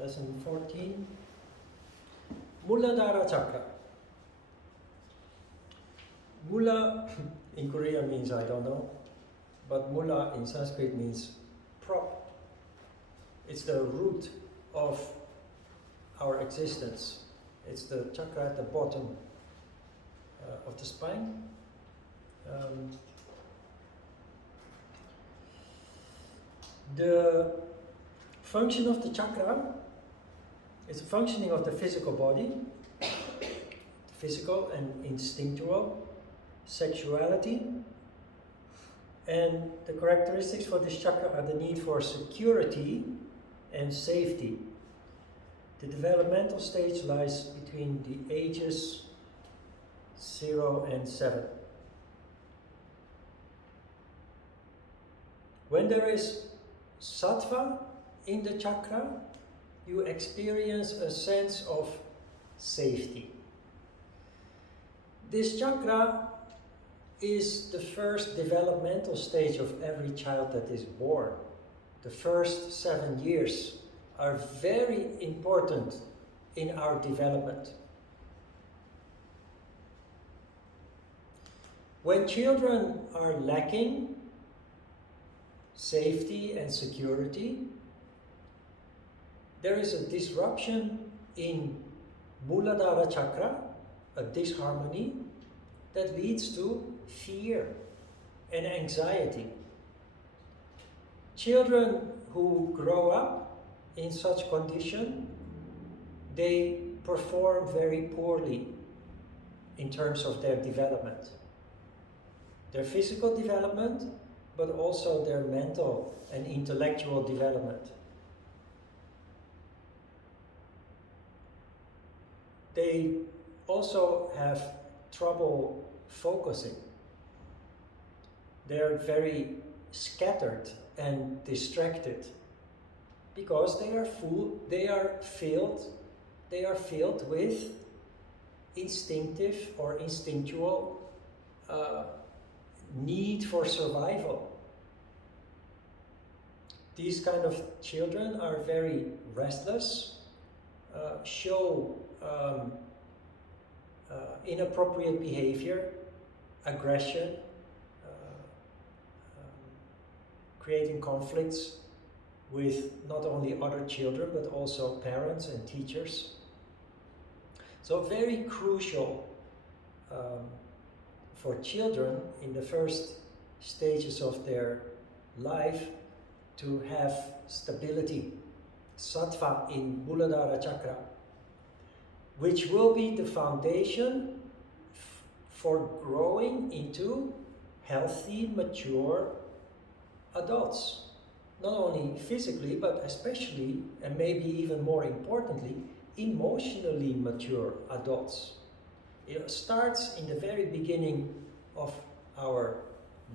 Lesson 14. Muladhara Chakra. Mula in Korean means I don't know, but Mula in Sanskrit means prop. It's the root of our existence. It's the chakra at the bottom of the spine. The function of the chakra is a functioning of the physical body, physical and instinctual, sexuality, and the characteristics for this chakra are the need for security and safety. The developmental stage lies between the ages 0 and 7. When there is sattva in the chakra, you experience a sense of safety. This chakra is the first developmental stage of every child that is born. The first 7 years are very important in our development. When children are lacking safety and security, there is a disruption in Muladhara chakra, a disharmony that leads to fear and anxiety. Children who grow up in such condition, they perform very poorly in terms of their development. Their physical development, but also their mental and intellectual development. They also have trouble focusing. They're very scattered and distracted because they are filled with instinctive or instinctual need for survival. These kind of children are very restless, show inappropriate behavior, aggression, creating conflicts with not only other children but also parents and teachers. So very crucial for children in the first stages of their life to have stability, sattva in Muladhara chakra, which will be the foundation for growing into healthy, mature adults. Not only physically, but especially, and maybe even more importantly, emotionally mature adults. It starts in the very beginning of our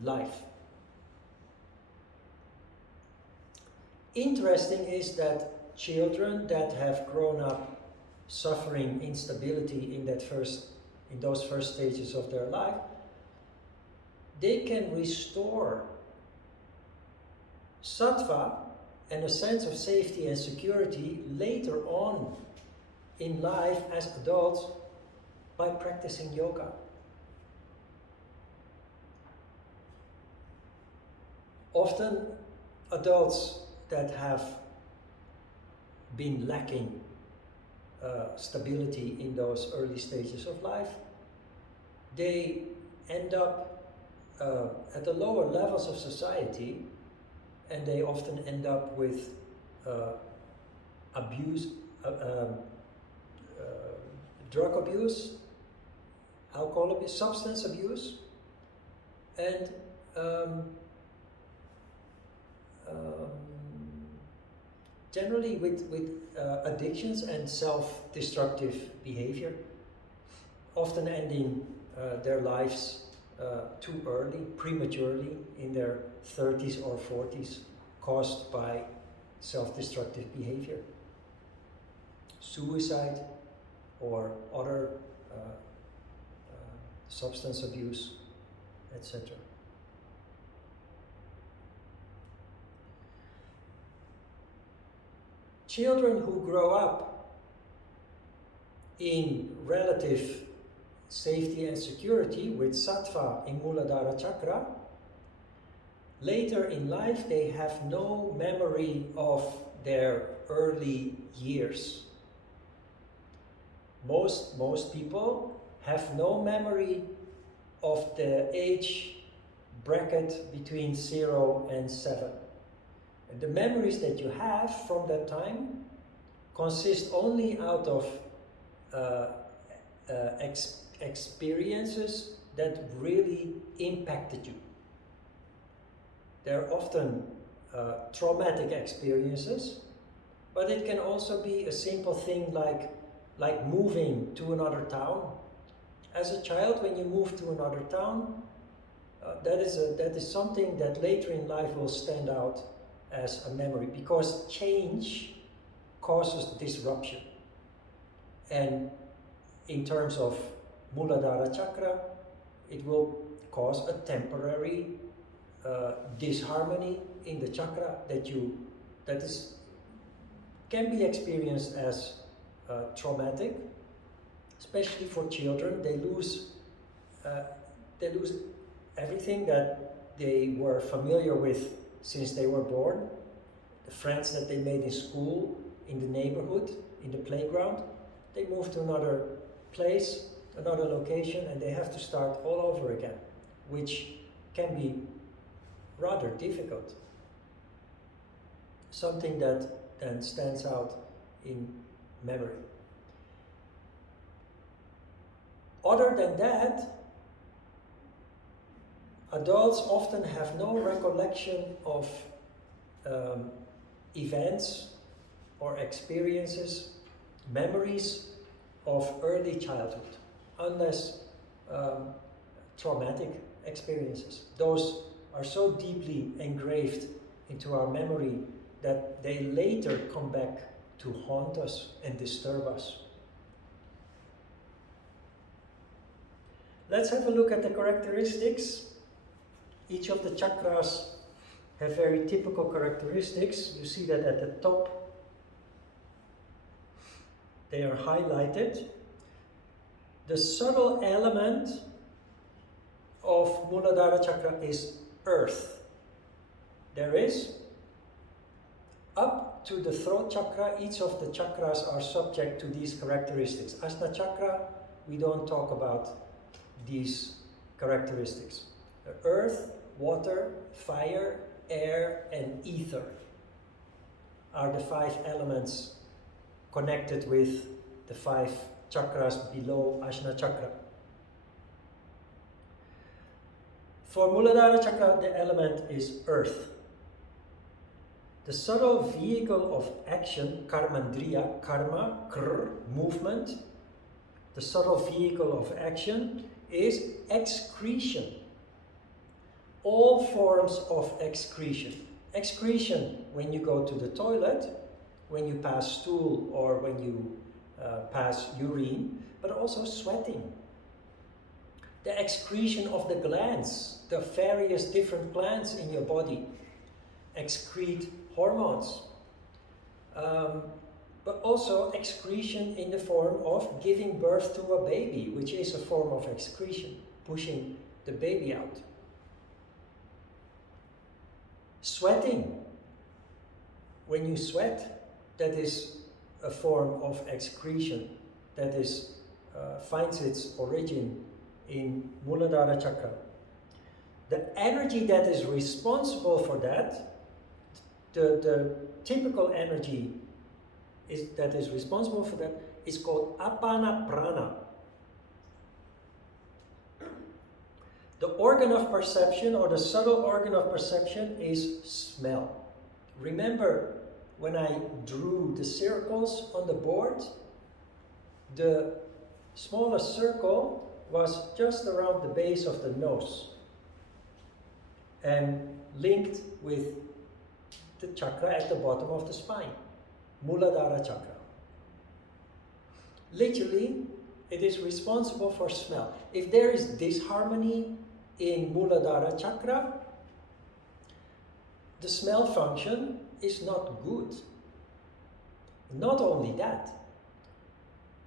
life. Interesting is that children that have grown up suffering instability in those first stages of their life, they can restore sattva and a sense of safety and security later on in life as adults by practicing yoga. Often adults that have been lacking stability in those early stages of life, they end up at the lower levels of society, and they often end up with abuse, drug abuse, alcohol abuse, substance abuse, and generally with addictions and self-destructive behavior, often ending their lives too early, prematurely, in their 30s or 40s, caused by self-destructive behavior, suicide, or other substance abuse, etc. children who grow up in relative safety and security with sattva in Muladhara Chakra, later in life they have no memory of their early years. Most people have no memory of the age bracket between 0 and 7. And the memories that you have from that time consist only out of experiences that really impacted you. They're often traumatic experiences, but it can also be a simple thing like moving to another town. As a child, when you move to another town, that is something that later in life will stand out as a memory, because change causes disruption. And in terms of Muladhara Chakra, it will cause a temporary disharmony in the chakra that can be experienced as traumatic, especially for children. They lose everything that they were familiar with since they were born, the friends that they made in school, in the neighborhood, in the playground. They move to another place, another location, and they have to start all over again, which can be rather difficult. Something that then stands out in memory. Other than that, adults often have no recollection of events or experiences, memories of early childhood, unless traumatic experiences. Those are so deeply engraved into our memory that they later come back to haunt us and disturb us. Let's have a look at the characteristics. Each of the chakras have very typical characteristics. You see that at the top they are highlighted. The subtle element of Muladhara Chakra is earth. There is, up to the throat chakra, each of the chakras are subject to these characteristics. Ajna Chakra, we don't talk about these characteristics. Earth, water, fire, air, and ether are the 5 elements connected with the 5 chakras below Ajna Chakra. For Muladhara Chakra, the element is earth. The subtle vehicle of action, karmandriya, karma, movement, the subtle vehicle of action is excretion. All forms of excretion. Excretion when you go to the toilet, when you pass stool or when you pass urine, but also sweating. The excretion of the glands, the various different glands in your body excrete hormones. But also excretion in the form of giving birth to a baby, which is a form of excretion, pushing the baby out. Sweating. When you sweat, that is a form of excretion that finds its origin in Muladhara Chakra. The energy that is responsible for that, the typical energy that is responsible for that is called apana prana. The organ of perception, or the subtle organ of perception, is smell. Remember when I drew the circles on the board? The smallest circle was just around the base of the nose and linked with the chakra at the bottom of the spine, Muladhara Chakra. Literally, it is responsible for smell. If there is disharmony in Muladhara Chakra, the smell function is not good. Not only that,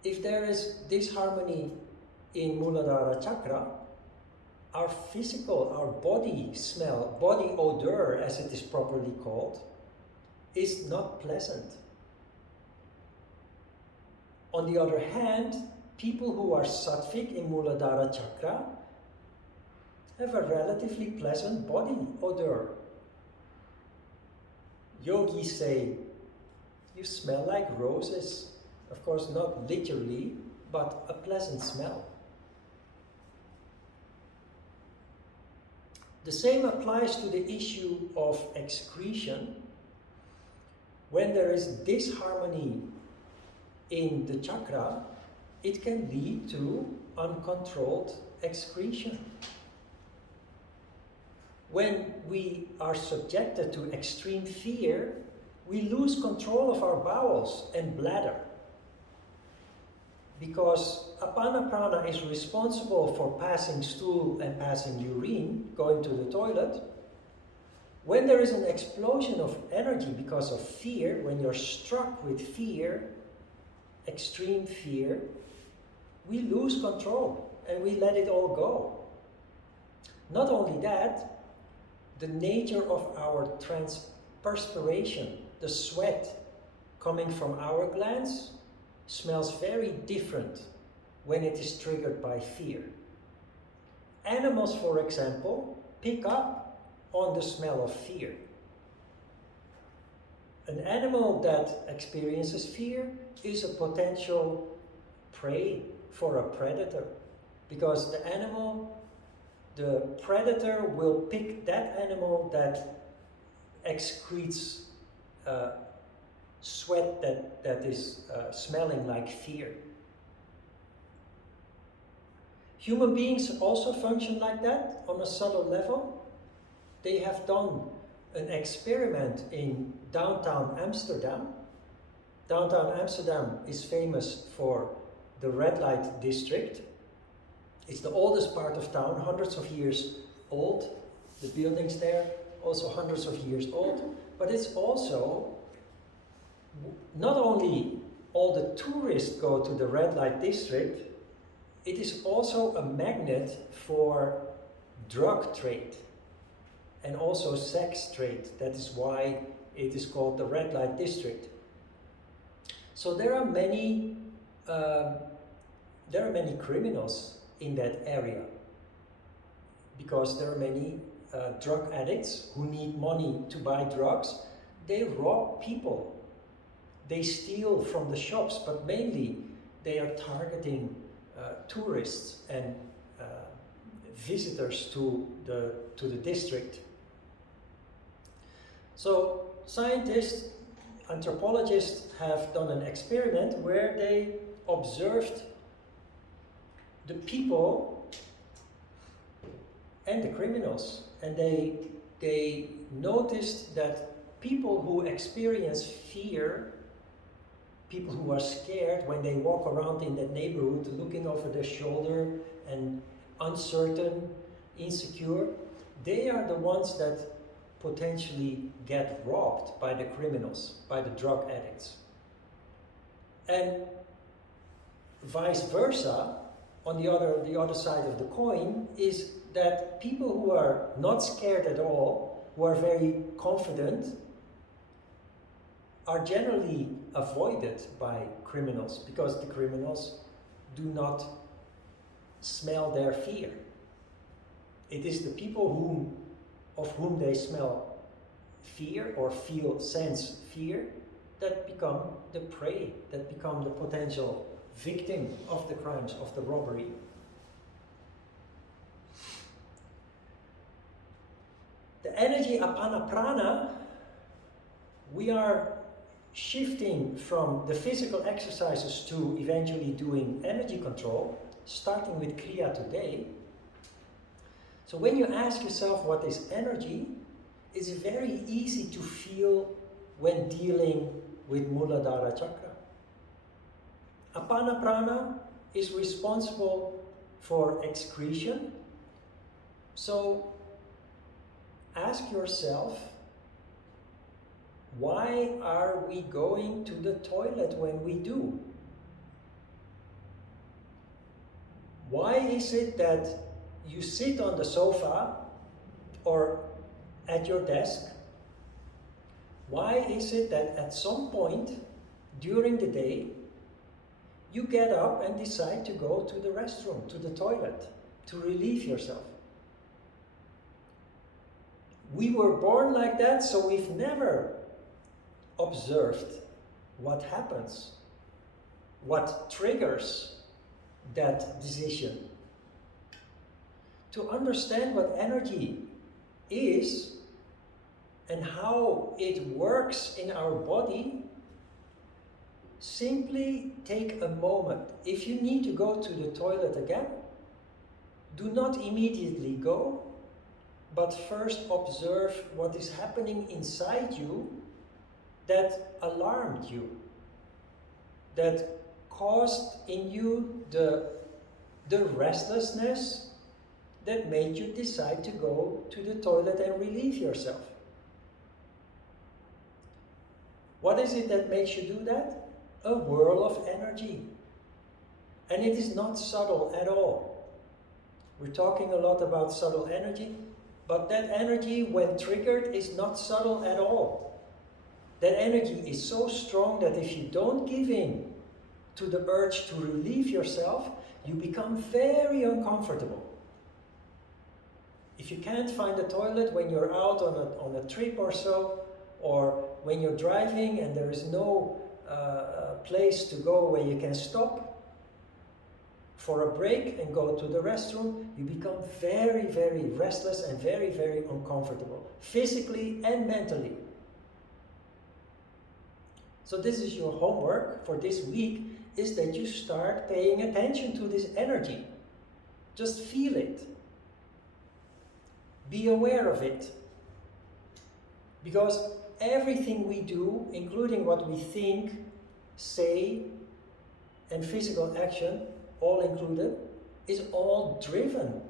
if there is disharmony in Muladhara chakra, our physical, our body smell, body odor as it is properly called, is not pleasant. On the other hand, people who are sattvic in Muladhara chakra have a relatively pleasant body odor. Yogis say, you smell like roses. Of course, not literally, but a pleasant smell. The same applies to the issue of excretion. When there is disharmony in the chakra, it can lead to uncontrolled excretion. When we are subjected to extreme fear, we lose control of our bowels and bladder. Because apana prana is responsible for passing stool and passing urine, going to the toilet. When there is an explosion of energy because of fear, when you're struck with fear, extreme fear, we lose control and we let it all go. Not only that, the nature of our transpiration, the sweat coming from our glands, smells very different when it is triggered by fear. Animals, for example, pick up on the smell of fear. An animal that experiences fear is a potential prey for a predator, because the predator will pick that animal that excretes sweat that is smelling like fear. Human beings also function like that on a subtle level. They have done an experiment in downtown Amsterdam. Downtown Amsterdam is famous for the red light district. It's the oldest part of town, hundreds of years old. The buildings there, also hundreds of years old. But it's also, not only all the tourists go to the red light district, it is also a magnet for drug trade and also sex trade. That is why it is called the red light district. So there are many criminals in that area, because there are many drug addicts who need money to buy drugs. They rob people, they steal from the shops, but mainly they are targeting tourists and visitors to the district. So scientists, anthropologists have done an experiment where they observed the people and the criminals, and they noticed that people who experience fear, people who are scared when they walk around in that neighborhood looking over their shoulder and uncertain, insecure, they are the ones that potentially get robbed by the criminals, by the drug addicts. And vice versa, on the other side of the coin, is that people who are not scared at all, who are very confident, are generally avoided by criminals, because the criminals do not smell their fear. It is the people of whom they smell fear or sense fear that become the prey, that become the potential victim of the crimes, of the robbery. The energy apana prana, we are shifting from the physical exercises to eventually doing energy control, starting with Kriya today. So when you ask yourself what is energy, it's very easy to feel when dealing with Muladhara chakra. Apana prana is responsible for excretion. So ask yourself, Why are we going to the toilet when we do? Why is it that you sit on the sofa or at your desk? Why is it that at some point during the day you get up and decide to go to the restroom, to the toilet, to relieve yourself? We were born like that, so we've never observed what happens, what triggers that decision. To understand what energy is and how it works in our body, simply take a moment. If you need to go to the toilet again, do not immediately go, but first observe what is happening inside you that alarmed you, that caused in you the restlessness that made you decide to go to the toilet and relieve yourself. What is it that makes you do that? A whirl of energy. And it is not subtle at all. We're talking a lot about subtle energy, but that energy, when triggered, is not subtle at all. That energy is so strong that if you don't give in to the urge to relieve yourself, you become very uncomfortable. If you can't find a toilet when you're out on a trip or so, or when you're driving and there is no place to go where you can stop for a break and go to the restroom, you become very, very restless and very, very uncomfortable, physically and mentally. So this is your homework for this week, is that you start paying attention to this energy. Just feel it. Be aware of it. Because everything we do, including what we think, say, and physical action, all included, is all driven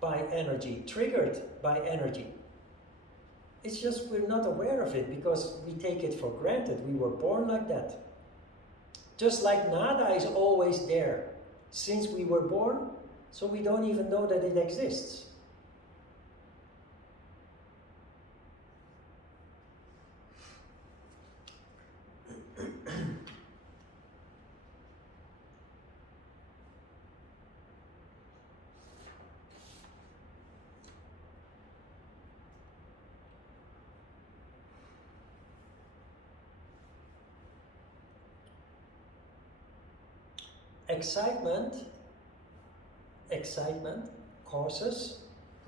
by energy, triggered by energy. It's just we're not aware of it because we take it for granted. We were born like that. Just like nada is always there since we were born, so we don't even know that it exists. Excitement causes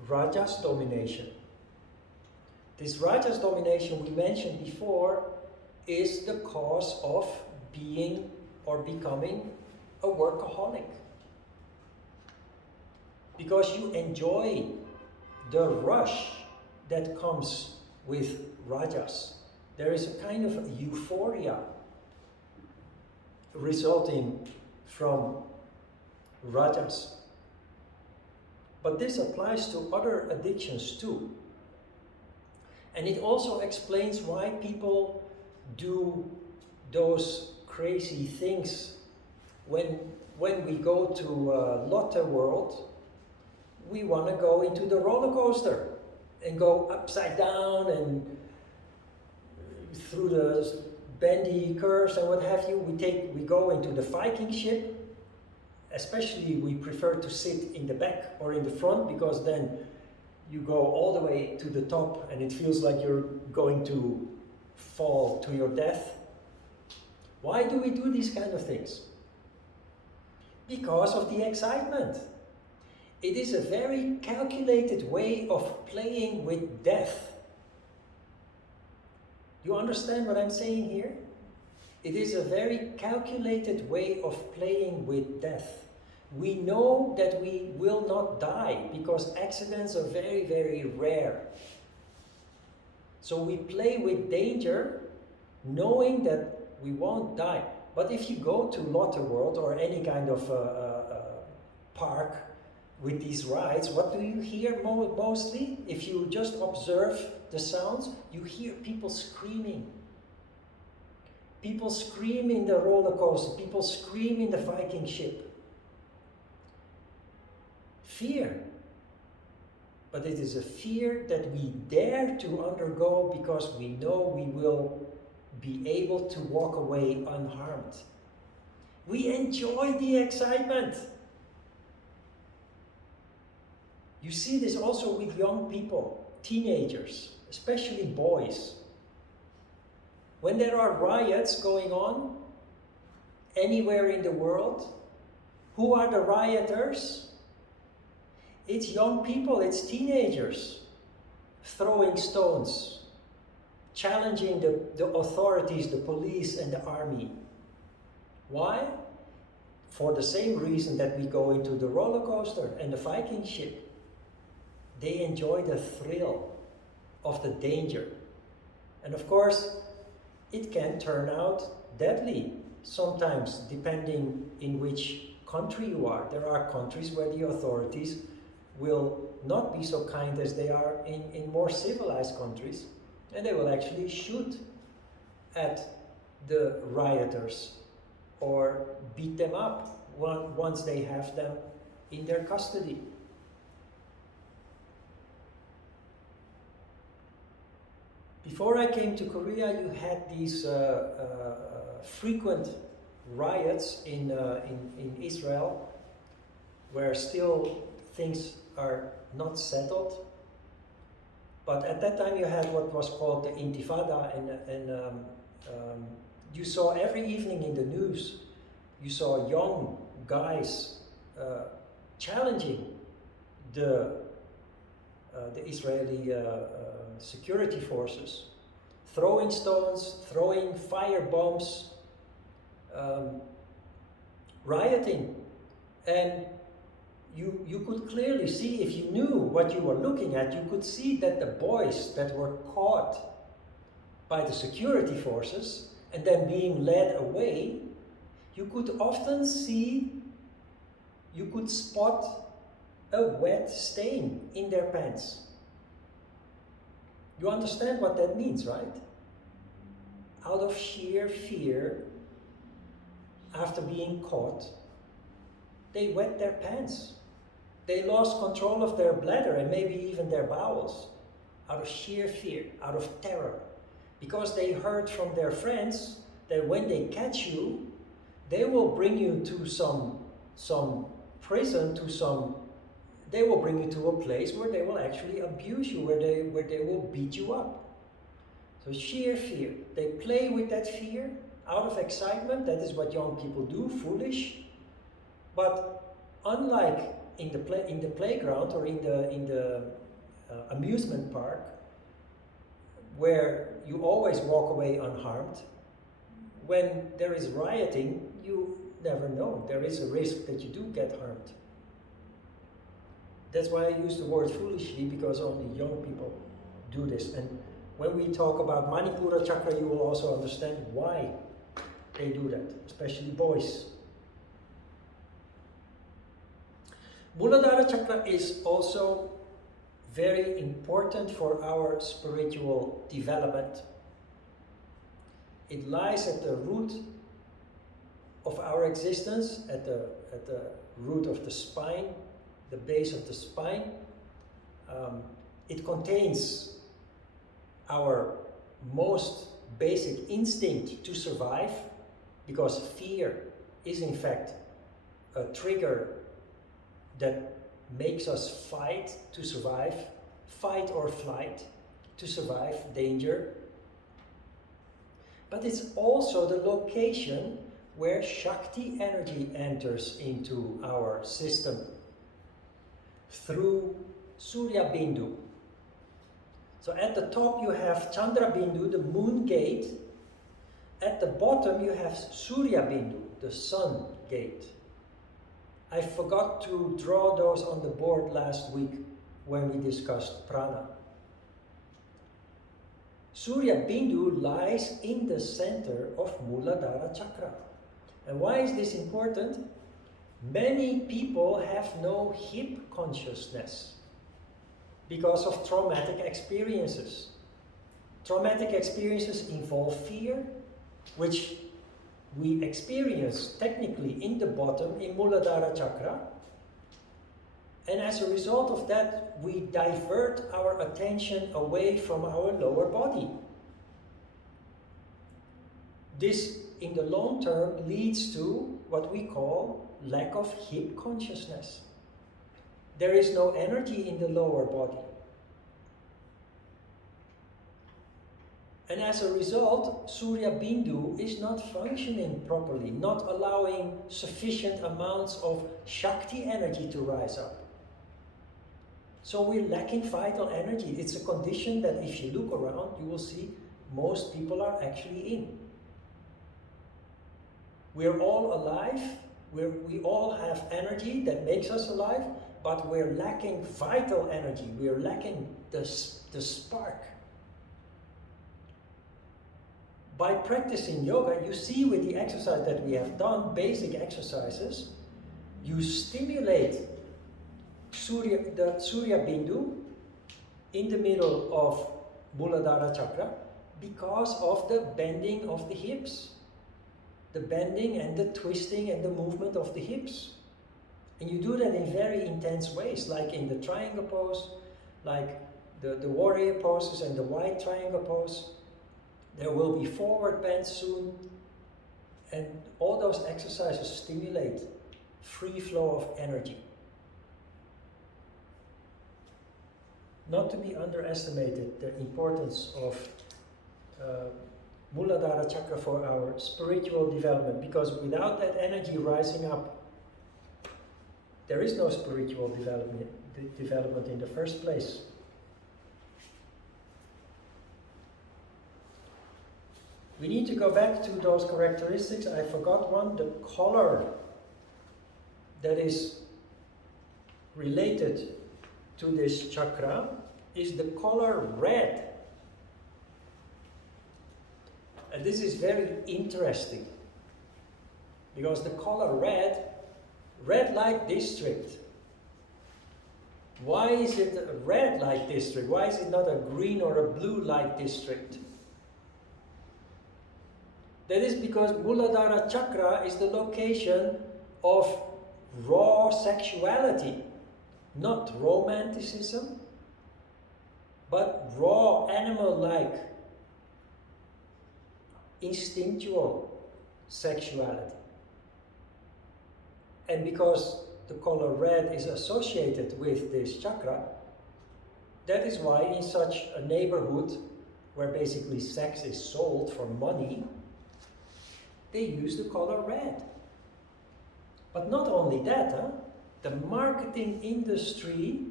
Rajas domination. This Rajas domination we mentioned before is the cause of being or becoming a workaholic. Because you enjoy the rush that comes with Rajas. There is a kind of euphoria resulting from Rajas. But this applies to other addictions too. And it also explains why people do those crazy things. When we go to Lotte World, we want to go into the roller coaster and go upside down and through the bendy curves and what have you. We go into the Viking ship. Especially we prefer to sit in the back or in the front, because then you go all the way to the top and it feels like you're going to fall to your death. Why do we do these kind of things? Because of the excitement. It is a very calculated way of playing with death. You understand what I'm saying here? It is a very calculated way of playing with death. We know that we will not die because accidents are very, very rare. So we play with danger knowing that we won't die. But if you go to Lotte World or any kind of park with these rides, what do you hear mostly? If you just observe the sounds, you hear people screaming. People scream in the roller coaster. People scream in the Viking ship. Fear. But it is a fear that we dare to undergo because we know we will be able to walk away unharmed. We enjoy the excitement. You see this also with young people, teenagers, especially boys. When there are riots going on anywhere in the world, who are the rioters? It's young people, it's teenagers throwing stones, challenging the authorities, the police and the army. Why? For the same reason that we go into the roller coaster and the Viking ship. They enjoy the thrill of the danger. And of course, it can turn out deadly sometimes, depending in which country you are. There are countries where the authorities will not be so kind as they are in more civilized countries, and they will actually shoot at the rioters or beat them up once they have them in their custody. Before I came to Korea, you had these frequent riots in Israel, where still things are not settled. But at that time you had what was called the Intifada, and you saw every evening in the news, you saw young guys challenging the Israeli security forces, throwing stones, throwing fire bombs, rioting. And you could clearly see, if you knew what you were looking at, you could see that the boys that were caught by the security forces and then being led away, you could often see, you could spot a wet stain in their pants. You understand what that means, right? Out of sheer fear, after being caught, they wet their pants. They lost control of their bladder and maybe even their bowels, out of sheer fear, out of terror. Because they heard from their friends that when they catch you, they will bring you to some prison, they will bring you to a place where they will actually abuse you, where they will beat you up. So sheer fear. They play with that fear out of excitement. That is what young people do, foolish. But unlike in the playground or in the amusement park, where you always walk away unharmed, when there is rioting, you never know. There is a risk that you do get harmed. That's why I use the word foolishly, because only young people do this. And when we talk about Manipura Chakra, you will also understand why they do that, especially boys. Muladhara Chakra is also very important for our spiritual development. It lies at the root of our existence, at the root of the spine, the base of the spine. It contains our most basic instinct to survive, because fear is in fact a trigger that makes us fight to survive, fight or flight to survive danger. But it's also the location where Shakti energy enters into our system through Surya Bindu. So at the top you have Chandra Bindu, the moon gate. At the bottom you have Surya Bindu, the sun gate. I forgot to draw those on the board last week when we discussed prana. Surya Bindu lies in the center of Muladhara Chakra. And why is this important? Many people have no hip consciousness because of traumatic experiences. Traumatic experiences involve fear, which we experience technically in the bottom, in Muladhara Chakra. And as a result of that, we divert our attention away from our lower body. This, in the long term, leads to what we call lack of hip consciousness. There is no energy in the lower body. And as a result, Surya Bindu is not functioning properly, not allowing sufficient amounts of Shakti energy to rise up. So we're lacking vital energy. It's a condition that if you look around, you will see most people are actually in. We're all alive, we all have energy that makes us alive, but we're lacking vital energy, we're lacking the spark. By practicing yoga, you see with the exercise that we have done, basic exercises, you stimulate the Surya Bindu in the middle of Muladhara Chakra because of the bending of the hips. The bending and the twisting and the movement of the hips. And you do that in very intense ways, like in the triangle pose, like the warrior poses and the white triangle pose. There will be forward bend soon. And all those exercises stimulate free flow of energy. Not to be underestimated, the importance of Muladhara Chakra for our spiritual development, because without that energy rising up, there is no spiritual development in the first place. We need to go back to those characteristics. I forgot one, the color that is related to this chakra is the color red. And this is very interesting, because the color red light district. Why is it a red light district? Why is it not a green or a blue light district? That is because Muladhara Chakra is the location of raw sexuality, not romanticism, but raw animal-like instinctual sexuality. And because the color red is associated with this chakra, that is why in such a neighborhood where basically sex is sold for money, they use the color red. But not only that, the marketing industry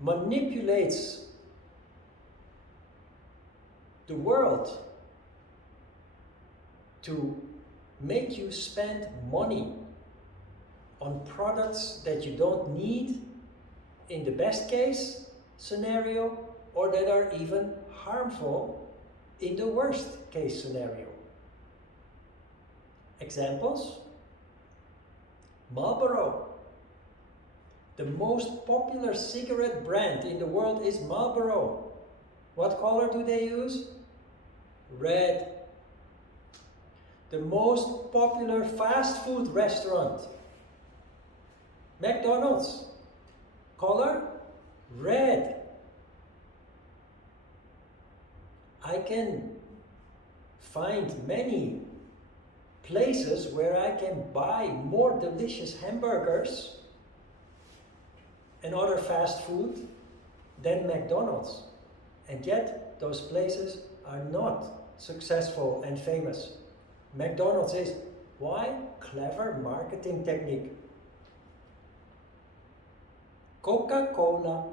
manipulates the world to make you spend money on products that you don't need in the best case scenario, or that are even harmful in the worst case scenario. Examples? Marlboro. The most popular cigarette brand in the world is Marlboro. What color do they use? Red. The most popular fast food restaurant, McDonald's. Color? Red. I can find many places where I can buy more delicious hamburgers and other fast food than McDonald's. And yet, those places are not successful and famous. McDonald's is. Why? Clever marketing technique. Coca-Cola.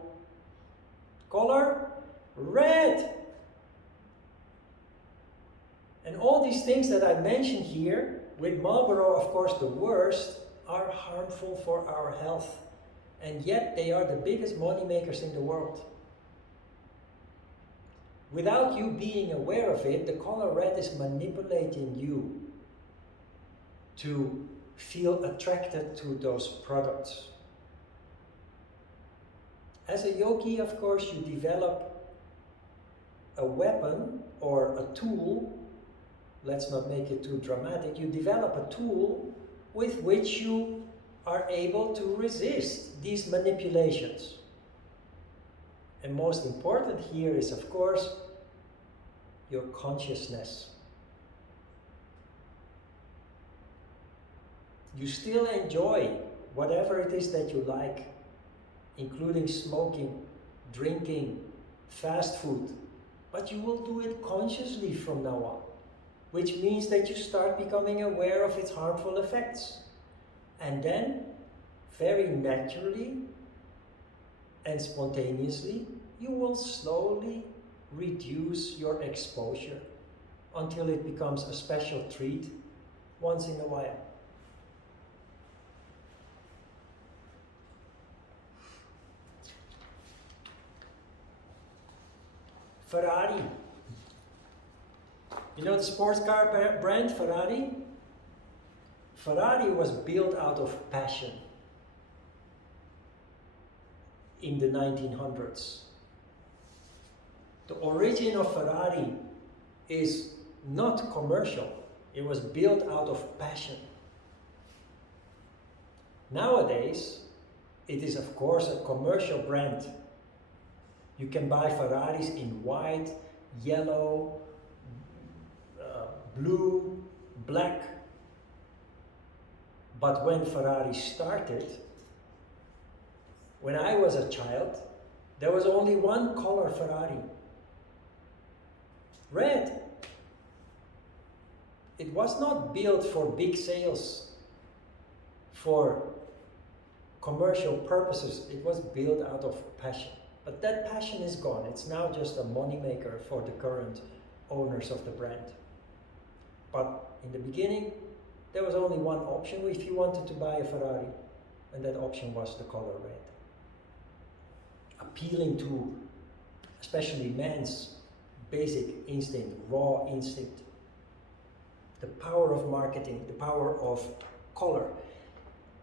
Color? Red. And all these things that I mentioned here, with Marlboro, of course, the worst, are harmful for our health. And yet they are the biggest money makers in the world. Without you being aware of it, the color red is manipulating you to feel attracted to those products. As a yogi, of course, you develop a weapon or a tool let's not make it too dramatic, you develop a tool with which you are able to resist these manipulations. And most important here is, of course, your consciousness. You still enjoy whatever it is that you like, including smoking, drinking, fast food, but you will do it consciously from now on, which means that you start becoming aware of its harmful effects. And then, very naturally and spontaneously, you will slowly reduce your exposure until it becomes a special treat once in a while. Ferrari. You know the sports car brand Ferrari? Ferrari was built out of passion in the 1900s. The origin of Ferrari is not commercial. It was built out of passion. Nowadays, it is of course a commercial brand. You can buy Ferraris in white, yellow, blue, black. But when Ferrari started, when I was a child, there was only one color Ferrari. Red. It was not built for big sales, for commercial purposes. It was built out of passion. But that passion is gone. It's now just a moneymaker for the current owners of the brand. But in the beginning, there was only one option if you wanted to buy a Ferrari, and that option was the color red. Appealing to especially man's basic instinct, raw instinct. The power of marketing, the power of color.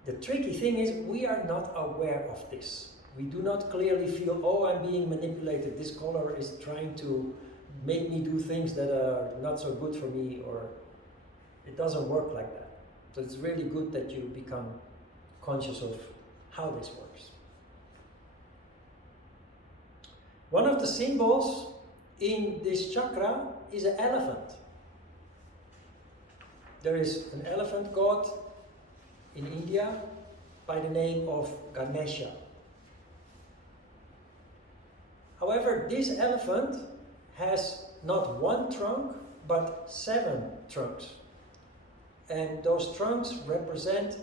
The tricky thing is we are not aware of this. We do not clearly feel, oh, I'm being manipulated. This color is trying to make me do things that are not so good for me, or it doesn't work like that. So it's really good that you become conscious of how this works. One of the symbols in this chakra is an elephant. There is an elephant god in India by the name of Ganesha. However, this elephant has not one trunk, but 7 trunks. And those trunks represent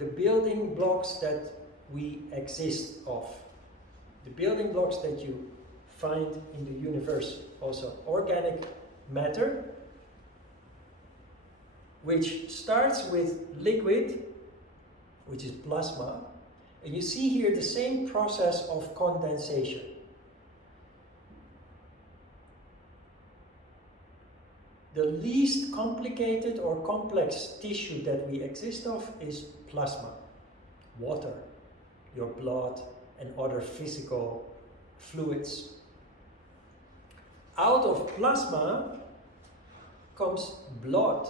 the building blocks that we exist of. The building blocks that you find in the universe also. Organic matter, which starts with liquid, which is plasma. And you see here the same process of condensation. The least complicated or complex tissue that we exist of is plasma, water, your blood, and other physical fluids. Out of plasma comes blood.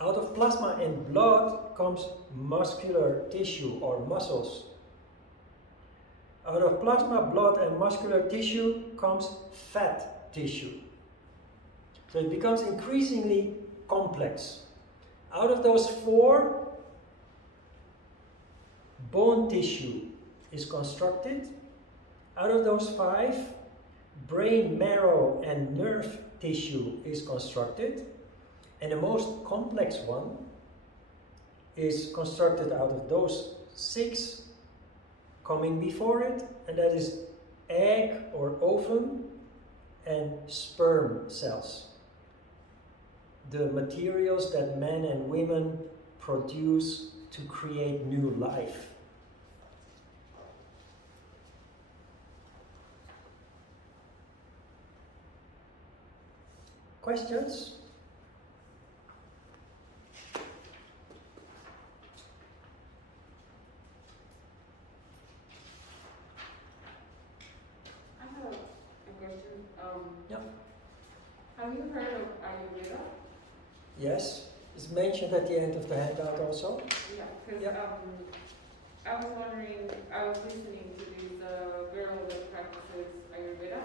Out of plasma and blood comes muscular tissue or muscles. Out of plasma, blood, and muscular tissue comes fat tissue. So it becomes increasingly complex. Out of those 4, bone tissue is constructed. Out of those 5, brain, marrow, and nerve tissue is constructed. And the most complex one is constructed out of those 6 coming before it, and that is egg or ovum and sperm cells. The materials that men and women produce to create new life. Questions? I have a question. Yeah. Have you heard of Ayurveda? Yes, it's mentioned at the end of the handout also. Yeah, because Yeah. I was wondering, I was listening to this girl that practices Ayurveda,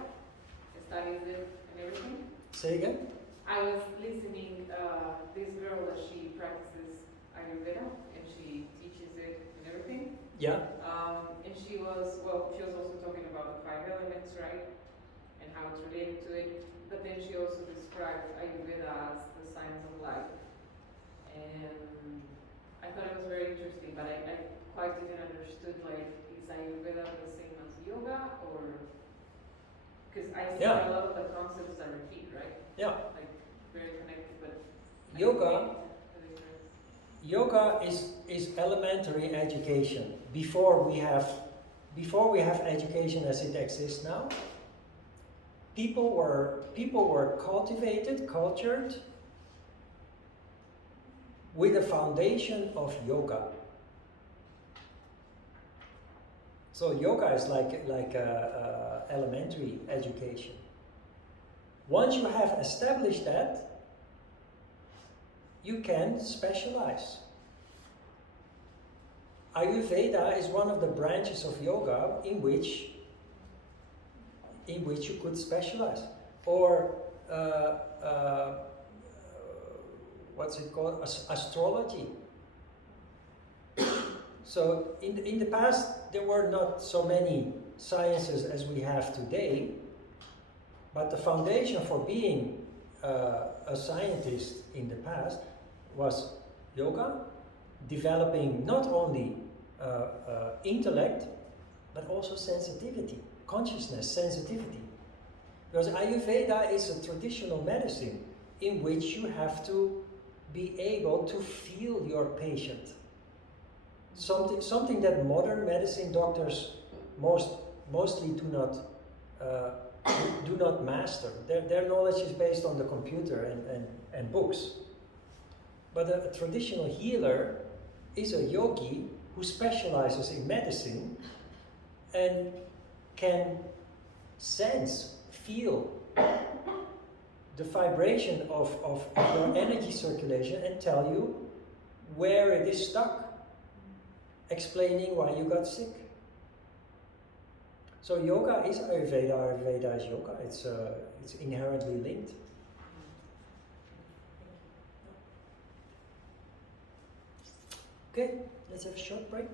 studies it and everything. Say again? I was listening this girl that she practices Ayurveda and she teaches it and everything. Yeah. And she was also talking about the 5 elements, right? And how it's related to it. But then she also described Ayurveda as the science of life. And I thought it was very interesting, but I quite didn't understood, like, is Ayurveda the same as yoga, or because I see Yeah. a lot of the concepts that repeat, right? Yeah. Like very connected, but Yoga is elementary education. Before we have education as it exists now, people were cultivated, cultured with a foundation of yoga. So yoga is like a elementary education. Once you have established that, you can specialize. Ayurveda is one of the branches of yoga in which you could specialize. Or what's it called? Astrology. So in the past there were not so many sciences as we have today, but the foundation for being a scientist in the past was yoga, developing not only intellect, but also sensitivity, consciousness, sensitivity. Because Ayurveda is a traditional medicine in which you have to be able to feel your patient. Something that modern medicine doctors mostly do not master. Their knowledge is based on the computer and books. But a traditional healer is a yogi who specializes in medicine and can sense, feel the vibration of your energy circulation and tell you where it is stuck, explaining why you got sick. So yoga is Ayurveda, Ayurveda is yoga. It's inherently linked. Okay, let's have a short break.